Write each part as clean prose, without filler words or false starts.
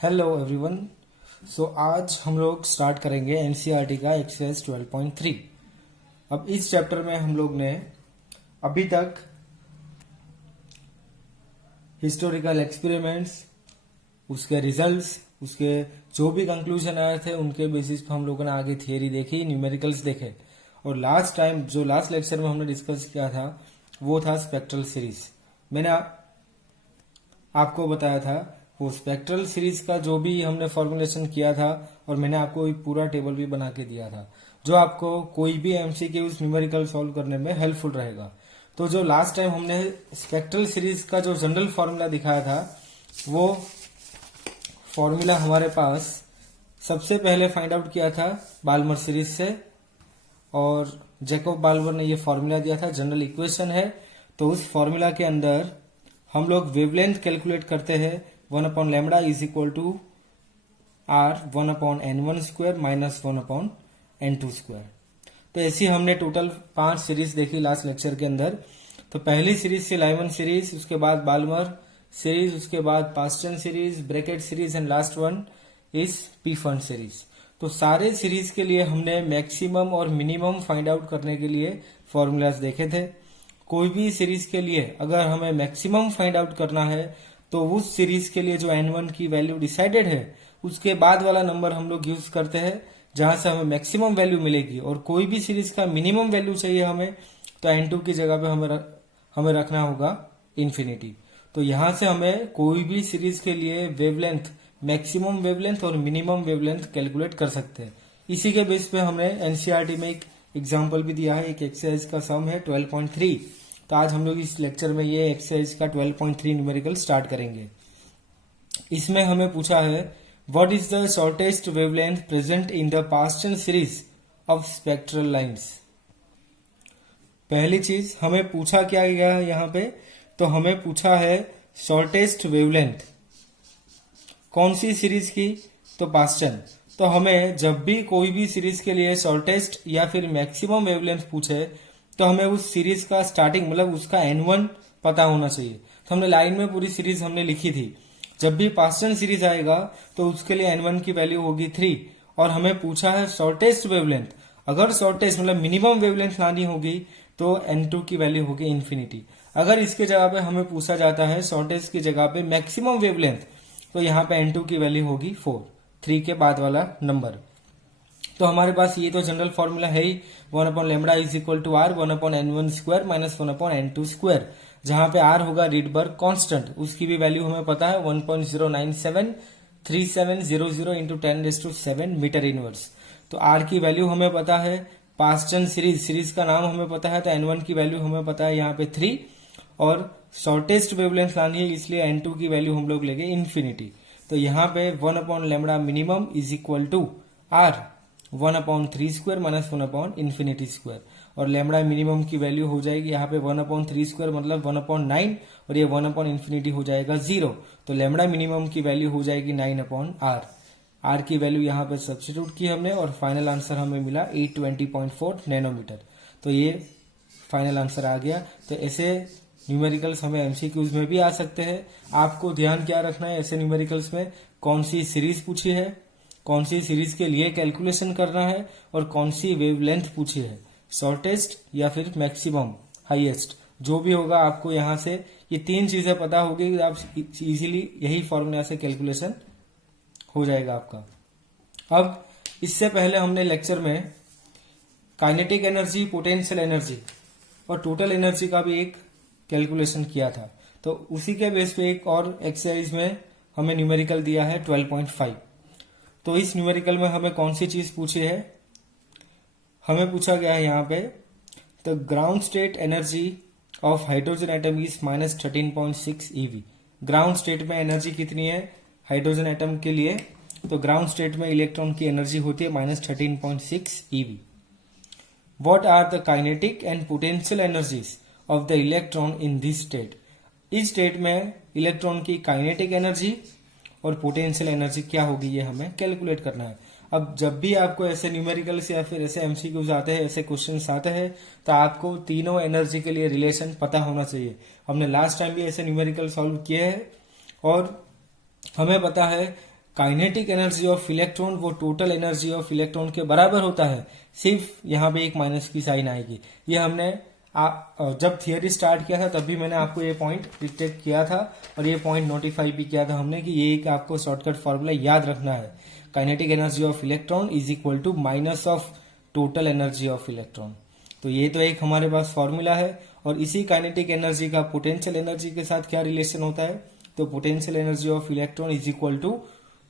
Hello everyone. आज हम लोग स्टार्ट करेंगे एनसीईआरटी का एक्सरसाइज 12.3। अब इस चैप्टर में हम लोग ने अभी तक हिस्टोरिकल एक्सपेरिमेंट्स, उसके रिजल्ट्स, उसके जो भी कंक्लूजन आए थे उनके बेसिस पर हम लोगों ने आगे थियरी देखी, न्यूमेरिकल्स देखे। और लास्ट टाइम जो लास्ट लेक्चर में हमने डिस्कस किया था वो था स्पेक्ट्रल सीरीज। मैंने आपको बताया था वो स्पेक्ट्रल सीरीज का जो भी हमने फॉर्मुलेशन किया था, और मैंने आपको एक पूरा टेबल भी बना के दिया था जो आपको कोई भी एमसीक्यू न्यूमेरिकल सॉल्व करने में हेल्पफुल रहेगा। तो जो लास्ट टाइम हमने स्पेक्ट्रल सीरीज का जो जनरल फॉर्मूला दिखाया था वो फॉर्मूला हमारे पास सबसे पहले फाइंड आउट किया था बाल्मर सीरीज से, और जैकब बाल्मर ने ये फॉर्मूला दिया था, जनरल इक्वेशन है। तो उस फॉर्मूला के अंदर हम लोग वेवलेंथ कैलकुलेट करते हैं 1/λ is equal to r 1/n1 square minus 1/n2 square. तो ऐसी हमने टोटल 5 सीरीज देखी लास्ट लेक्चर के अंदर। तो पहली सीरीज थी लाइमन सीरीज, उसके बाद बाल्मर सीरीज, उसके बाद Paschen series, Brackett series and last one is पीफर्न सीरीज। तो सारे सीरीज के लिए हमने मैक्सिमम और मिनिमम फाइंड आउट करने के लिए फॉर्मूलाज देखे थे। कोई भी सीरीज के लिए अगर हमें मैक्सिमम फाइंड आउट करना है तो उस सीरीज के लिए जो n1 की वैल्यू डिसाइडेड है उसके बाद वाला नंबर हम लोग यूज करते हैं जहां से हमें मैक्सिमम वैल्यू मिलेगी। और कोई भी सीरीज का मिनिमम वैल्यू चाहिए हमें तो n2 की जगह पे हमें रखना होगा इन्फिनिटी। तो यहां से हमें कोई भी सीरीज के लिए वेवलेंथ, मैक्सिमम वेवलेंथ और मिनिमम वेवलेंथ कैलकुलेट कर सकते हैं। इसी के बेस पे हमने एनसीईआरटी में एक एग्जाम्पल भी दिया है, एक एक्सरसाइज का सम है 12.3। तो आज हम लोग इस लेक्चर में ये एक्सरसाइज का 12.3 न्यूमेरिकल स्टार्ट करेंगे। इसमें हमें पूछा है what is the shortest wavelength present in the Paschen series of spectral lines. पहली चीज हमें पूछा क्या गया है यहाँ पे, तो हमें पूछा है शॉर्टेस्ट वेवलेंथ कौन सी सीरीज की, तो पास्टन। तो हमें जब भी कोई भी सीरीज के लिए शॉर्टेस्ट या फिर मैक्सिमम वेवलेंथ पूछे तो हमें उस सीरीज का स्टार्टिंग मतलब उसका n1 पता होना चाहिए। तो हमने लाइन में पूरी सीरीज हमने लिखी थी। जब भी पास्टन सीरीज आएगा तो उसके लिए n1 की वैल्यू होगी 3, और हमें पूछा है शॉर्टेस्ट वेवलेंथ। अगर शॉर्टेस्ट मतलब मिनिमम वेवलेंथ लानी होगी तो n2 की वैल्यू होगी इन्फिनिटी। अगर इसके जगह पे हमें पूछा जाता है शॉर्टेस्ट की जगह पे मैक्सिमम वेवलेंथ, तो यहाँ पे n2 की वैल्यू होगी 4, 3 के बाद वाला नंबर। तो हमारे पास ये तो जनरल फॉर्मूला है ही, 1/λ is equal to r 1/n1 square minus 1/n2 square, जहां पे r होगा रीडबर्ग कांस्टेंट, उसकी भी वैल्यू हमें पता है 1.0973700 इंटू 10⁻⁷ मीटर इनवर्स। तो r की वैल्यू हमें पता है, पास्टन सीरीज का नाम हमें पता है, तो n1 की वैल्यू हमें पता है यहाँ पे 3, और शॉर्टेस्ट वेवलेंथ लानी है इसलिए n2 की वैल्यू हम लोग लेंगे इन्फिनिटी। तो यहाँ पे 1/λ minimum is equal to r 1/3 square minus 1/इन्फिनिटी स्क्वायर, और लैम्बडा मिनिमम की वैल्यू हो जाएगी यहाँ पे 1/3 स्क्वायर मतलब 1/9, और ये 1/इन्फिनिटी हो जाएगा 0। तो लैम्बडा मिनिमम की वैल्यू हो जाएगी 9/r। r की वैल्यू यहाँ पे सब्स्टिट्यूट की हमने, और फाइनल आंसर हमें मिला 820.4 नैनोमीटर। तो ये फाइनल आंसर आ गया। तो ऐसे न्यूमेरिकल्स हमें एमसीक्यूज में भी आ सकते हैं। आपको ध्यान क्या रखना है ऐसे न्यूमेरिकल्स में, कौन सी सीरीज पूछी है, कौन सी सीरीज के लिए कैलकुलेशन करना है, और कौन सी वेवलेंथ पूछी है, शॉर्टेस्ट या फिर मैक्सिमम हाईएस्ट, जो भी होगा आपको यहाँ से ये 3 चीजें पता होगी, आप इजीली यही फॉर्मूला से कैलकुलेशन हो जाएगा आपका। अब इससे पहले हमने लेक्चर में काइनेटिक एनर्जी, पोटेंशियल एनर्जी और टोटल एनर्जी का भी एक कैलकुलेशन किया था। तो उसी के बेस पे एक और एक्सरसाइज में हमें न्यूमेरिकल दिया है 12.5। तो इस न्यूमेरिकल में हमें कौन सी चीज पूछी है, हमें पूछा गया है यहाँ पे the ground state energy of hydrogen atom is -13.6 eV। Ground state में एनर्जी कितनी है हाइड्रोजन एटम के लिए, तो ग्राउंड स्टेट में इलेक्ट्रॉन की एनर्जी होती है -13.6 eV। What are the kinetic and potential energies of the electron in this state. इस स्टेट में इलेक्ट्रॉन की काइनेटिक एनर्जी और पोटेंशियल एनर्जी क्या होगी ये हमें कैलकुलेट करना है। अब जब भी आपको ऐसे न्यूमेरिकल्स या फिर ऐसे एमसीक्यूज आते हैं, ऐसे क्वेश्चंस आते हैं, तो आपको तीनों एनर्जी के लिए रिलेशन पता होना चाहिए। हमने लास्ट टाइम भी ऐसे न्यूमेरिकल सॉल्व किए हैं, और हमें पता है काइनेटिक एनर्जी ऑफ इलेक्ट्रॉन वो टोटल एनर्जी ऑफ इलेक्ट्रॉन के बराबर होता है, सिर्फ यहाँ पे एक माइनस की साइन आएगी। ये हमने जब थियरी स्टार्ट किया था तब भी मैंने आपको ये पॉइंट डिटेक्ट किया था और ये पॉइंट नोटिफाई भी किया था हमने कि ये एक आपको शॉर्टकट फॉर्मूला याद रखना है। Kinetic energy of electron is equal to minus of total energy of electron. तो ये तो एक हमारे पास फॉर्मूला है। और इसी काइनेटिक एनर्जी का पोटेंशियल एनर्जी के साथ क्या रिलेशन होता है, तो potential energy of electron is equal to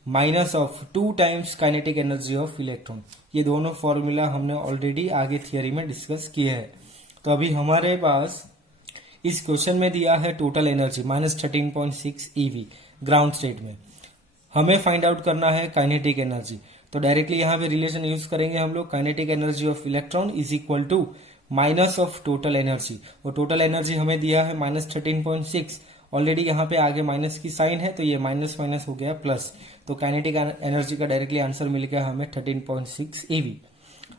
minus of 2 times kinetic energy of electron. ये दोनों फॉर्मूला हमने ऑलरेडी आगे थियरी में डिस्कस किए हैं। तो अभी हमारे पास इस क्वेश्चन में दिया है total energy -13.6 eV ground state में। हमें फाइंड आउट करना है काइनेटिक एनर्जी। तो डायरेक्टली यहाँ पे रिलेशन यूज करेंगे हम लोग, kinetic energy of electron is equal to minus of total energy. और टोटल एनर्जी हमें दिया है -13.6, ऑलरेडी यहाँ पे आगे माइनस की साइन है तो ये माइनस माइनस हो गया प्लस। तो काइनेटिक एनर्जी का डायरेक्टली आंसर मिल गया हमें 13.6 eV।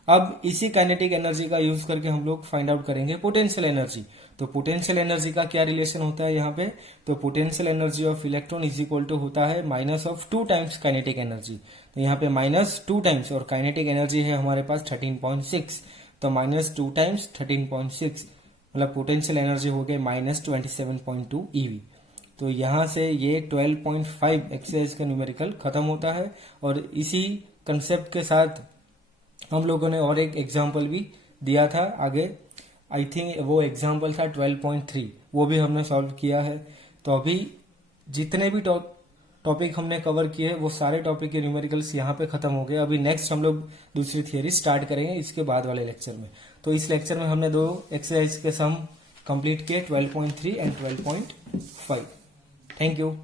अब इसी काइनेटिक एनर्जी का यूज करके हम लोग फाइंड आउट करेंगे पोटेंशियल एनर्जी। तो पोटेंशियल एनर्जी का क्या रिलेशन होता है यहाँ पे, तो potential energy of electron is equal to होता है minus of 2 times kinetic energy. तो यहाँ पे -2 टाइम्स और काइनेटिक एनर्जी है हमारे पास 13.6, तो -2 टाइम्स 13.6 मतलब पोटेंशियल एनर्जी हो गई -27.2 eV। तो यहाँ से ये 12.5 एक्सरसाइज का न्यूमेरिकल खत्म होता है। और इसी कंसेप्ट के साथ हम लोगों ने और एक एग्जाम्पल भी दिया था आगे, आई थिंक वो एग्जाम्पल था 12.3, वो भी हमने सॉल्व किया है। तो अभी जितने भी टॉपिक हमने कवर किए वो सारे टॉपिक के न्यूमेरिकल्स यहाँ पे खत्म हो गए। अभी नेक्स्ट हम लोग दूसरी थियरी स्टार्ट करेंगे इसके बाद वाले लेक्चर में। तो इस लेक्चर में हमने 2 एक्सरसाइज के सम कंप्लीट किए, 12.3 एंड 12.5। Thank you.